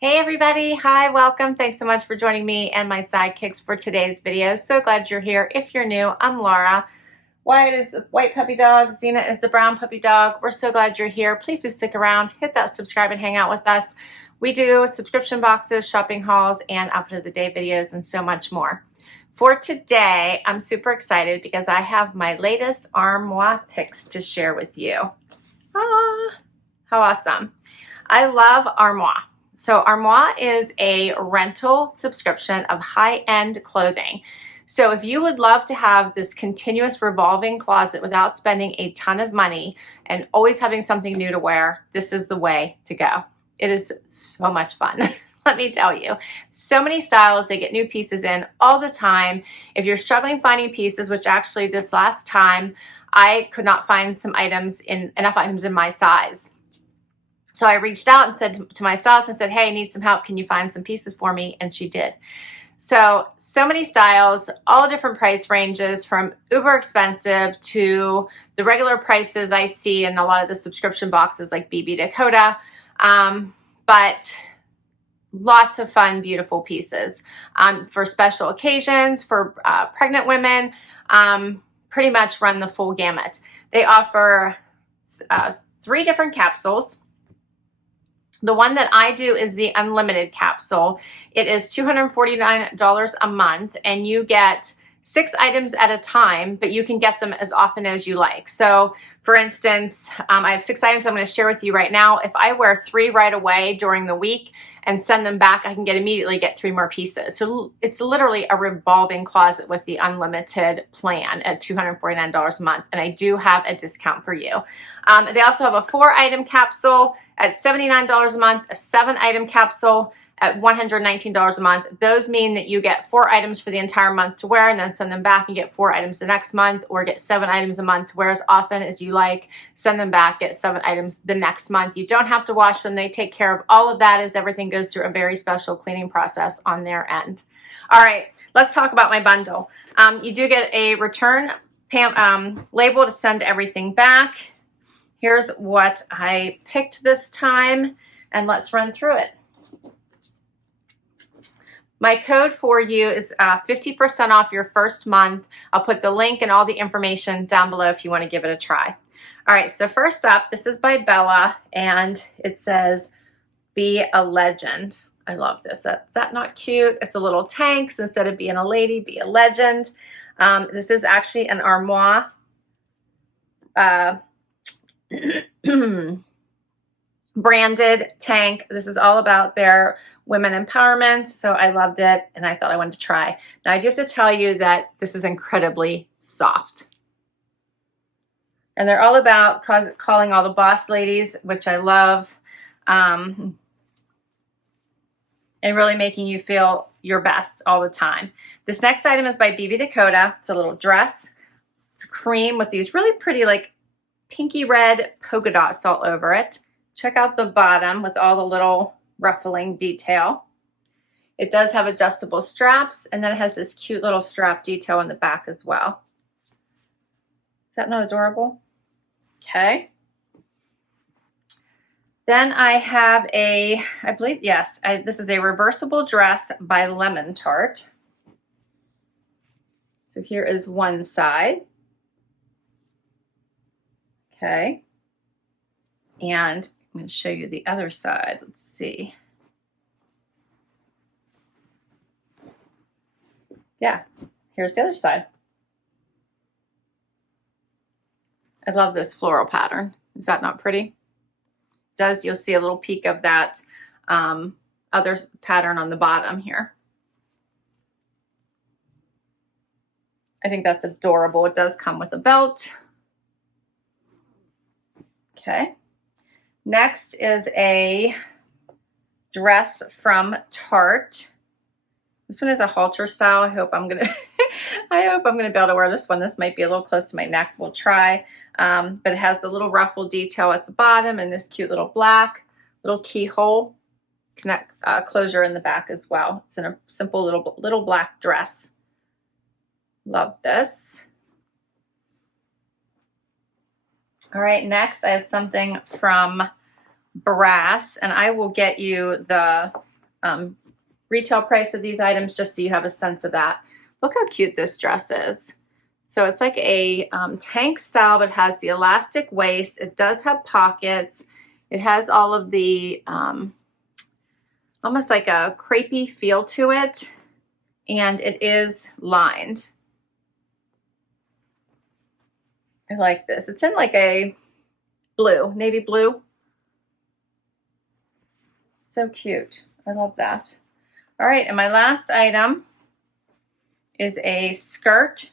Hey everybody, hi, welcome. Thanks so much for joining me and my sidekicks for today's video. So glad you're here. If you're new, I'm Laura. Wyatt is the white puppy dog, Xena is the brown puppy dog. We're so glad you're here. Please do stick around, hit that subscribe and hang out with us. We do subscription boxes, shopping hauls, and outfit of the day videos, and so much more. For today, I'm super excited because I have my latest Armoire picks to share with you. Ah, how awesome. I love Armoire. So Armoire is a rental subscription of high-end clothing. So if you would love to have this continuous revolving closet without spending a ton of money and always having something new to wear, this is the way to go. It is so much fun. Let me tell you, so many styles, they get new pieces in all the time. If you're struggling finding pieces, which actually this last time, I could not find enough items in my size. So I reached out and said to my stylist and said, hey, I need some help. Can you find some pieces for me? And she did. So many styles, all different price ranges, from uber expensive to the regular prices I see in a lot of the subscription boxes like BB Dakota. But lots of fun, beautiful pieces for special occasions, for pregnant women, pretty much run the full gamut. They offer 3 different capsules. The one that I do is the unlimited capsule. It is $249 a month, and you get 6 items at a time, but you can get them as often as you like. So for instance, I have 6 items I'm going to share with you right now. If I wear 3 right away during the week and send them back, I can immediately get 3 more pieces. So it's literally a revolving closet with the unlimited plan at $249 a month. And I do have a discount for you. They also have a 4-item capsule at $79 a month, a 7-item capsule at $119 a month. Those mean that you get 4 items for the entire month to wear and then send them back and get 4 items the next month, or get 7 items a month to wear as often as you like, send them back, get 7 items the next month. You don't have to wash them. They take care of all of that, as everything goes through a very special cleaning process on their end. All right, let's talk about my bundle. You do get a return label to send everything back. Here's what I picked this time, and let's run through it. My code for you is 50% off your first month. I'll put the link and all the information down below if you want to give it a try. All right, so first up, this is by Bella, and it says, be a legend. I love this. Is that not cute? It's a little tank, so instead of being a lady, be a legend. This is actually an Armoire branded tank. This is all about their women empowerment, so I loved it and I thought I wanted to try. Now I do have to tell you that this is incredibly soft, and they're all about calling all the boss ladies, which I love, and really making you feel your best all the time. This next item is by BB Dakota. It's a little dress. It's cream with these really pretty, like, pinky red polka dots all over it. Check out the bottom with all the little ruffling detail. It does have adjustable straps, and then it has this cute little strap detail in the back as well. Is that not adorable? Okay. Then I have a, I believe, yes, this is a reversible dress by Lemon Tart. So here is one side. Okay. And I'm going to show you the other side. Let's see. Yeah, here's the other side. I love this floral pattern. Is that not pretty? You'll see a little peek of that other pattern on the bottom here. I think that's adorable. It does come with a belt. Okay. Next is a dress from Tarte. This one is a halter style. I hope I'm gonna be able to wear this one. This might be a little close to my neck. We'll try. But it has the little ruffle detail at the bottom and this cute little black little keyhole closure in the back as well. It's in a simple little black dress. Love this. All right, next I have something from Brass, and I will get you the retail price of these items just so you have a sense of that. Look how cute this dress is. So it's like a tank style, but has the elastic waist. It does have pockets. It has all of the almost like a crepey feel to it, and it is lined. I like this. It's in like a blue, navy blue. So cute. I love that. All right, and my last item is a skirt,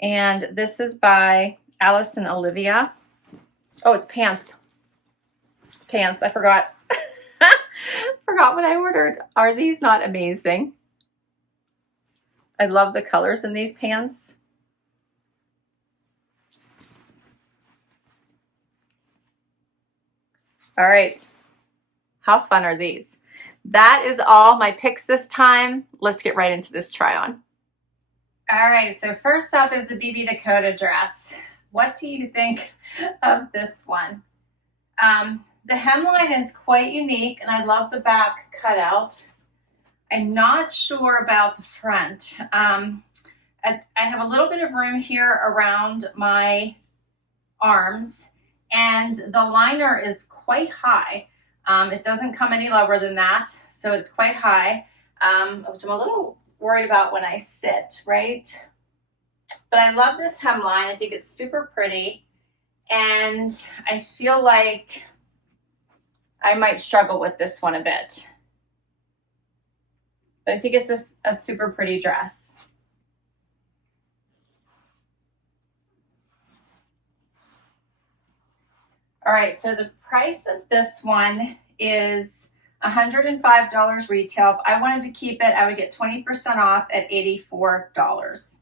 and this is by Alice and Olivia. Oh, it's pants. It's pants. I forgot. Forgot what I ordered. Are these not amazing? I love the colors in these pants. All right. How fun are these? That is all my picks this time. Let's get right into this try on. All right, so first up is the BB Dakota dress. What do you think of this one? The hemline is quite unique, and I love the back cutout. I'm not sure about the front. I have a little bit of room here around my arms, and the liner is quite high. It doesn't come any lower than that, so it's quite high, which I'm a little worried about when I sit, right? But I love this hemline. I think it's super pretty, and I feel like I might struggle with this one a bit. But I think it's a super pretty dress. All right, so the price of this one is $105 retail. If I wanted to keep it, I would get 20% off at $84.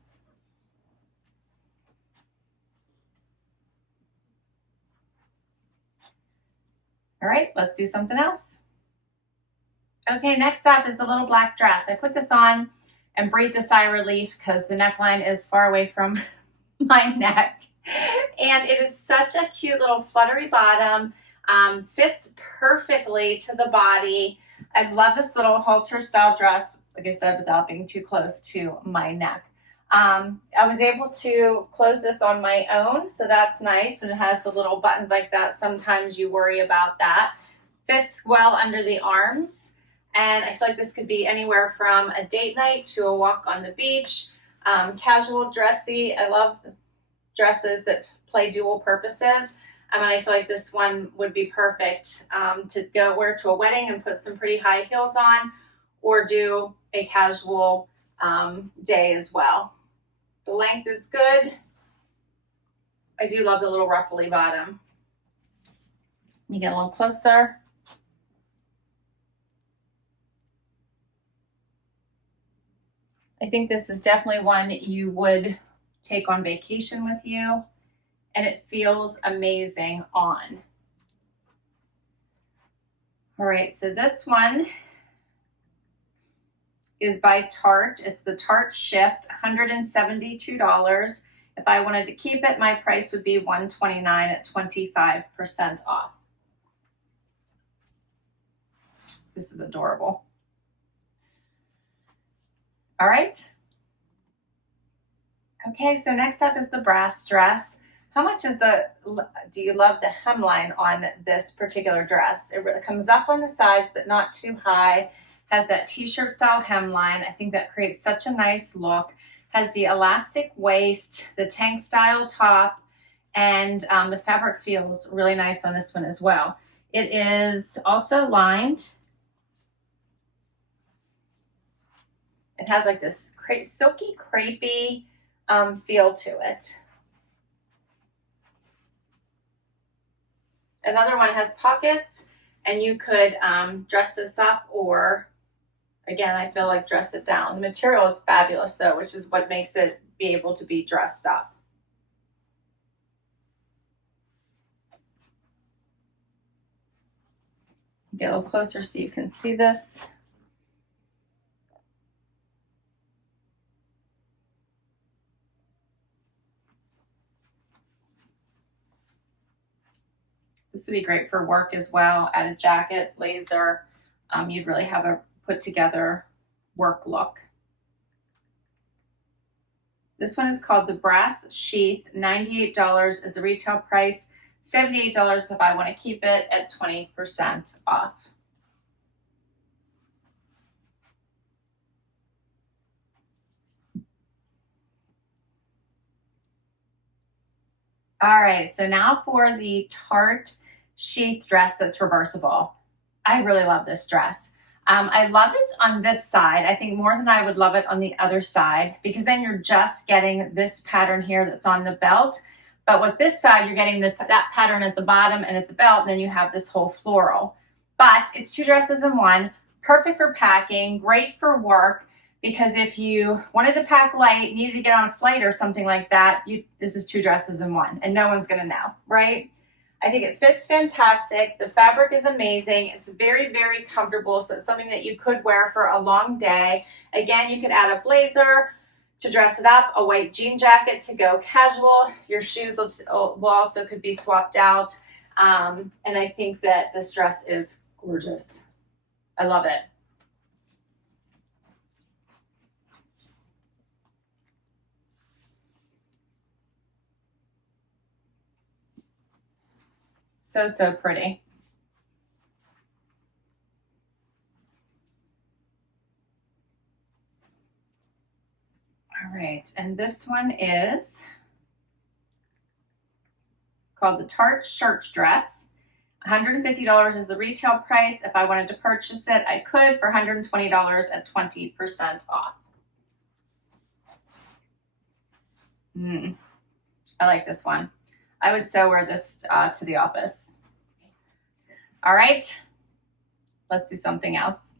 All right, let's do something else. Okay, next up is the little black dress. I put this on and breathed a sigh of relief because the neckline is far away from my neck. And it is such a cute little fluttery bottom. Fits perfectly to the body. I love this little halter style dress, like I said, without being too close to my neck. I was able to close this on my own, so that's nice when it has the little buttons like that. Sometimes you worry about that. Fits well under the arms, and I feel like this could be anywhere from a date night to a walk on the beach, casual, dressy. I love dresses that play dual purposes. And I feel like this one would be perfect to go wear to a wedding and put some pretty high heels on, or do a casual day as well. The length is good. I do love the little ruffly bottom. Let me get a little closer. I think this is definitely one you would take on vacation with you, and it feels amazing on. All right, so this one is by Tarte. It's the Tart Shift, $172. If I wanted to keep it, my price would be $129 at 25% off. This is adorable. All right. Okay, so next up is the brass dress. How much is do you love the hemline on this particular dress? It really comes up on the sides, but not too high. Has that t-shirt style hemline. I think that creates such a nice look. Has the elastic waist, the tank style top, and the fabric feels really nice on this one as well. It is also lined. It has like this silky, crepey feel to it. Another one has pockets, and you could dress this up, or again, I feel like dress it down. The material is fabulous though, which is what makes it be able to be dressed up. Get a little closer so you can see this. This would be great for work as well. Add a jacket, blazer. You'd really have a put together work look. This one is called the Brass Sheath. $98 is the retail price, $78 if I want to keep it at 20% off. All right, so now for the Tarte Sheath dress that's reversible. I really love this dress. I love it on this side, I think more than I would love it on the other side, because then you're just getting this pattern here that's on the belt. But with this side, you're getting that pattern at the bottom and at the belt, and then you have this whole floral. But it's two dresses in one, perfect for packing, great for work, because if you wanted to pack light, needed to get on a flight or something like that, this is two dresses in one, and no one's gonna know, right? I think it fits fantastic. The fabric is amazing. It's very, very comfortable, so it's something that you could wear for a long day. Again, you can add a blazer to dress it up, a white jean jacket to go casual. Your shoes will also could be swapped out. And I think that this dress is gorgeous. I love it. So, so pretty. All right, and this one is called the Tart Shirtdress. $150 is the retail price. If I wanted to purchase it, I could for $120 at 20% off. I like this one. I would so wear this to the office. All right, let's do something else.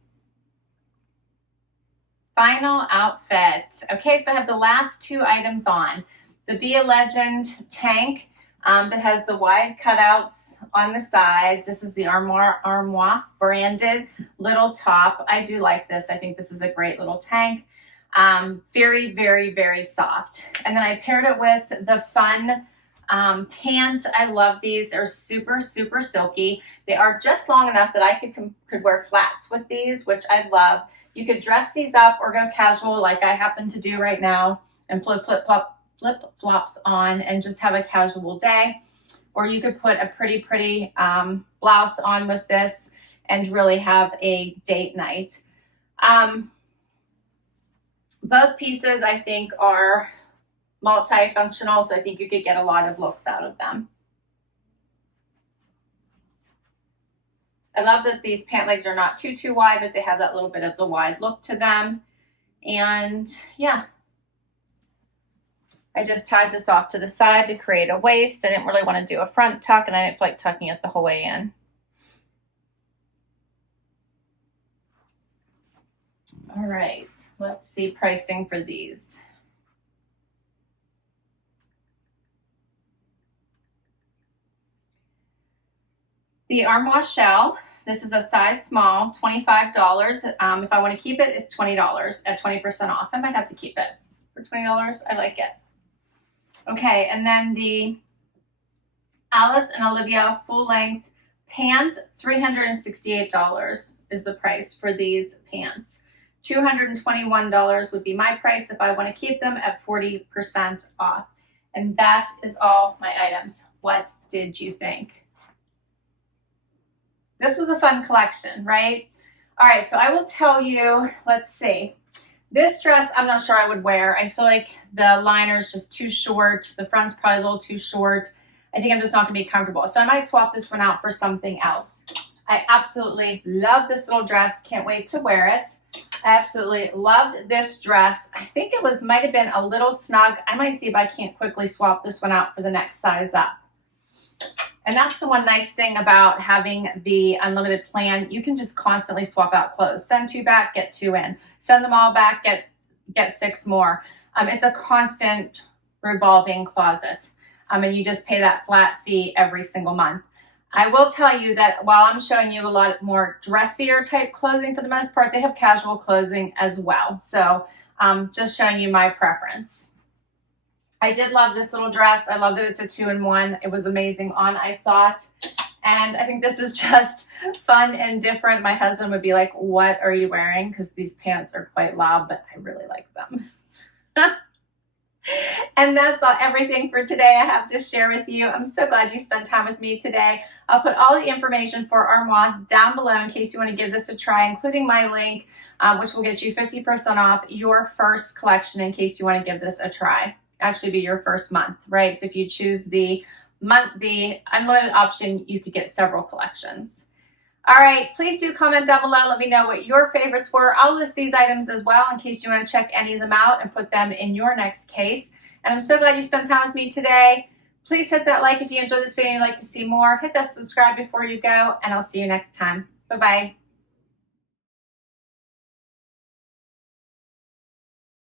Final outfit. Okay, so I have the last two items on. The Be a Legend tank that has the wide cutouts on the sides. This is the Armoire branded little top. I do like this. I think this is a great little tank. Very, very, very soft. And then I paired it with the fun Pant. I love these. They're super, super silky. They are just long enough that I could wear flats with these, which I love. You could dress these up or go casual like I happen to do right now and flip-flops on and just have a casual day. Or you could put a pretty blouse on with this and really have a date night. Both pieces I think are multifunctional, so I think you could get a lot of looks out of them. I love that these pant legs are not too wide, but they have that little bit of the wide look to them. And yeah, I just tied this off to the side to create a waist. I didn't really want to do a front tuck, and I didn't feel like tucking it the whole way in. All right, let's see pricing for these. The Armoire Shell, this is a size small, $25. If I want to keep it, it's $20 at 20% off. I might have to keep it for $20. I like it. Okay, and then the Alice and Olivia full-length pant, $368 is the price for these pants. $221 would be my price if I want to keep them at 40% off. And that is all my items. What did you think? This was a fun collection, right? All right, so I will tell you, let's see. This dress, I'm not sure I would wear. I feel like the liner is just too short. The front's probably a little too short. I think I'm just not gonna be comfortable. So I might swap this one out for something else. I absolutely love this little dress. Can't wait to wear it. I absolutely loved this dress. I think it might have been a little snug. I might see if I can't quickly swap this one out for the next size up. And that's the one nice thing about having the unlimited plan. You can just constantly swap out clothes. Send 2 back, get 2 in. Send them all back, get 6 more. It's a constant revolving closet. And you just pay that flat fee every single month. I will tell you that while I'm showing you a lot more dressier type clothing for the most part, they have casual clothing as well. So just showing you my preference. I did love this little dress. I love that it's a 2-in-1. It was amazing on, I thought. And I think this is just fun and different. My husband would be like, what are you wearing? Because these pants are quite loud, but I really like them. And that's everything for today I have to share with you. I'm so glad you spent time with me today. I'll put all the information for Armoire down below in case you want to give this a try, including my link, which will get you 50% off your first collection in case you want to give this a try. Actually be your first month, right? So if you choose the unlimited option, you could get several collections. All right, please do comment down below. Let me know what your favorites were. I'll list these items as well in case you want to check any of them out and put them in your next case. And I'm so glad you spent time with me today. Please hit that like if you enjoyed this video and you'd like to see more. Hit that subscribe before you go, and I'll see you next time. Bye-bye.